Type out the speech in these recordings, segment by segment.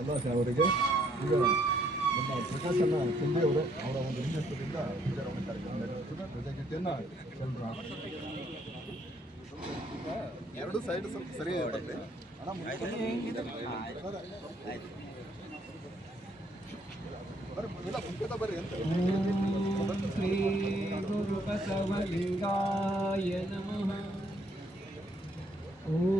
ಎಲ್ಲ ಅವರಿಗೆ ಈಗ ನಮ್ಮ ಪ್ರಕಾಶನ ಕುಂಬಿ ಅವರು ಅವರ ಒಂದು ನೇತೃತ್ವದಿಂದ ಧ್ವಜಾರೋಹಣ ಕಾರ್ಯಕ್ರಮ ನಡೆಯುತ್ತದೆ ಧ್ವಜಗೀತೆಯನ್ನು ಎಲ್ಲರೂ ಹಾಡ್ತಾರೆ. ಎರಡು ಸೈಡ್ ಸ್ವಲ್ಪ ಸರಿ ಬರಲಿ ಶ್ರೀ ಗುರು ಬಸವಲಿಂಗಾಯ ನಮಃ. ಓಂ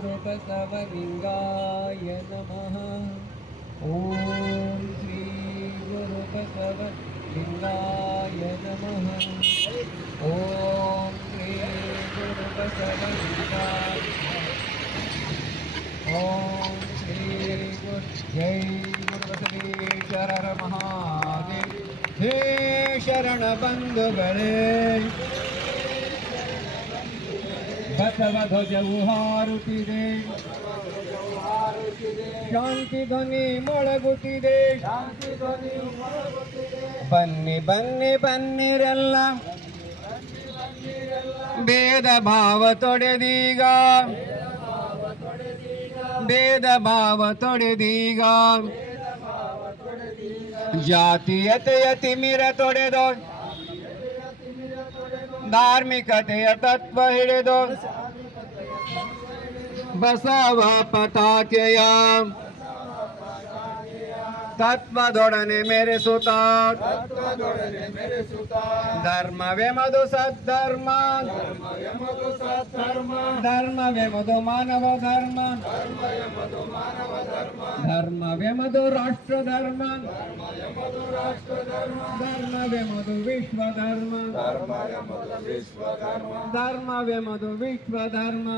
गुरुबसवलिङ्गाय नमः ॐ श्री गुरुबसवलिङ्गाय नमः ॐ श्री गुरुबसवलिङ्गाय ॐ श्री गुरु जय गुरुबसवेश्वर महादेव हे ಶರಣಬಂಧುಗಳೇ ಬಸವ ಧ್ವಜವು ಹಾರುತ್ತಿದೆ ಶಾಂತಿ ಧ್ವನಿ ಮೊಳಗುತ್ತಿದೆ ಶಾಂತಿ ಧ್ವನಿ ಬನ್ನಿ ಬನ್ನಿ ಬನ್ನಿರೆಲ್ಲ ಭೇದ ಭಾವ ತೊಡೆದೀಗ ಭೇದ ಭಾವ ತೊಡೆದೀಗ ಜಾತೀಯತೆಯ ತಿಮಿರ ತೊಡೆದು धार्मिकतय तत्व हृदो बसव पटाकया। ತತ್ವ ಹಿಡಿದು ಬಸವ ಪತಾಕೆಯ ತತ್ವದೊಡನೆ ಮೆರೆಸುತ್ತ ಧರ್ಮವೆಮದು ಸದ್ಧರ್ಮ ಧರ್ಮವೆಮದು ಮಾನವ ಧರ್ಮ ಧರ್ಮವೆಮದು ರಾಷ್ಟ್ರ ಧರ್ಮ ಧರ್ಮವೆಮದು ವಿಶ್ವ ಧರ್ಮ ಧರ್ಮವೆಮದು ವಿಶ್ವ ಧರ್ಮ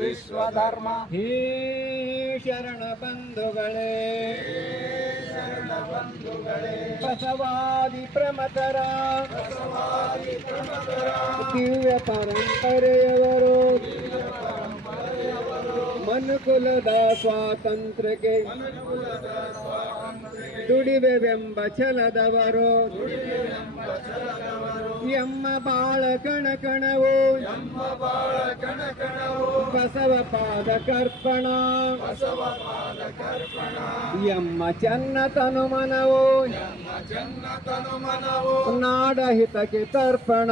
ವಿಶ್ವಧರ್ಮ ಹೇ ಶರಣ ಬಂಧುಗಳೇ ಬಸವಾದಿ ಪ್ರಮತರ ದಿವ್ಯ ಪರಂಪರೆಯವರು ಮನುಕುಲದ ಸ್ವಾತಂತ್ರ್ಯಕ್ಕೆ ದುಡಿವೆವೆಂಬ ಛಲದವರು. ಎಮ್ಮ ಬಾಳ ಕಣಕಣವು. ಬಸವ ಪಾದ ಕರ್ಪಣ. ಎಮ್ಮ ಚನ್ನ ತನು ಮನವು ನಾಡ ಹಿತಕ್ಕೆ ತರ್ಪಣ.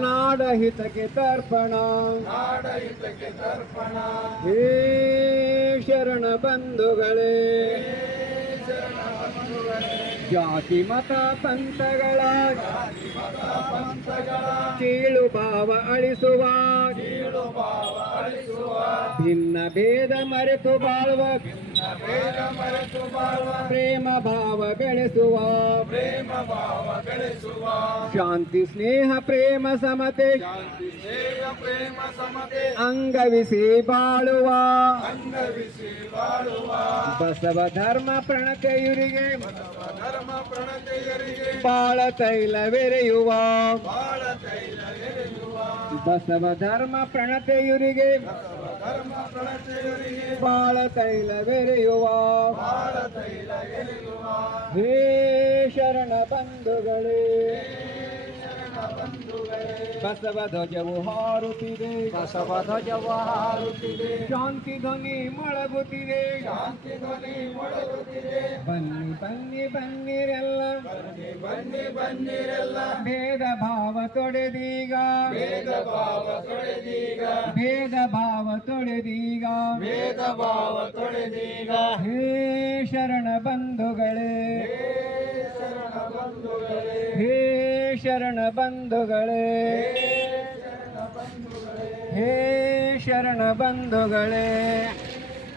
ನಾಡ ಹಿತಕ್ಕೆ ತರ್ಪಣ. ಹೇ ಶರಣ ಬಂಧುಗಳೇ. ಜಾತಿ ಮತ ಪಂಥಗಳ. ಕೀಳು ಭಾವ ಅಳಿಸುವ. ಭಿನ್ನ ಭೇದ ಮರೆತು ಬಾಳುವ. ಪ್ರೇಮ ಭಾವ ಬೆಳೆಸುವ ಶಾಂತಿ ಸ್ನೇಹ ಪ್ರೇಮ ಸಮತೆ ಪ್ರೇಮ ಸಮತೆ ಅಂಗವಿಸಿ ಬಾಳುವ ಅಂಗವಿಸಿ ಬಾಳುವ ಬಸವ ಧರ್ಮ ಪ್ರಣತೆಯುರಿಗೆ ಧರ್ಮ ಪ್ರಣತೆಯರಿಗೆ ಬಾಳ ತೈಲವೆರೆಯುವ ಬಾಳ ತೈಲ ಎರೆಯುವ ಬಸವ ಧರ್ಮ ಪ್ರಣತೆಯುರಿಗೆ ಧರ್ಮ ಪ್ರಣತೆಯರಿಗೆ ಬಾಳ ತೈಲವೆರೆಯುವ ಬಾಳ ತೈಲ ಎರೆಯುವ ಹೇ ಶರಣ ಬಂಧುಗಳೇ ಬಸವ ಧ್ವಜವು ಹಾರುತ್ತಿದೆ. ಬಸವ ಧ್ವಜವು ಹಾರುತ್ತಿದೆ. ಶಾಂತಿ ಧ್ವನಿ ಮೊಳಗುತ್ತಿದೆ. ಶಾಂತಿ ಧ್ವನಿ ಮೊಳಗುತ್ತಿದೆ. ಬನ್ನಿ ಬನ್ನಿ ಬನ್ನಿರೆಲ್ಲ. ಬನ್ನಿ ಬನ್ನಿ ಬನ್ನಿರೆಲ್ಲ. ಭೇದ ಭಾವ ತೊಡೆದೀಗ. ಭೇದ ಭಾವ ತೊಡೆದೀಗ. ಭೇದ ಭಾವ ತೊಡೆದೀಗ. ಭೇದ ಭಾವ ತೊಡೆದೀಗ. ಹೇ ಶರಣ ಬಂಧುಗಳೇ. ಶರಣ ಬಂಧುಗಳೇ. ಶರಣ ಬಂಧುಗಳೇ. ಹೇ ಶರಣ ಬಂಧುಗಳೇ.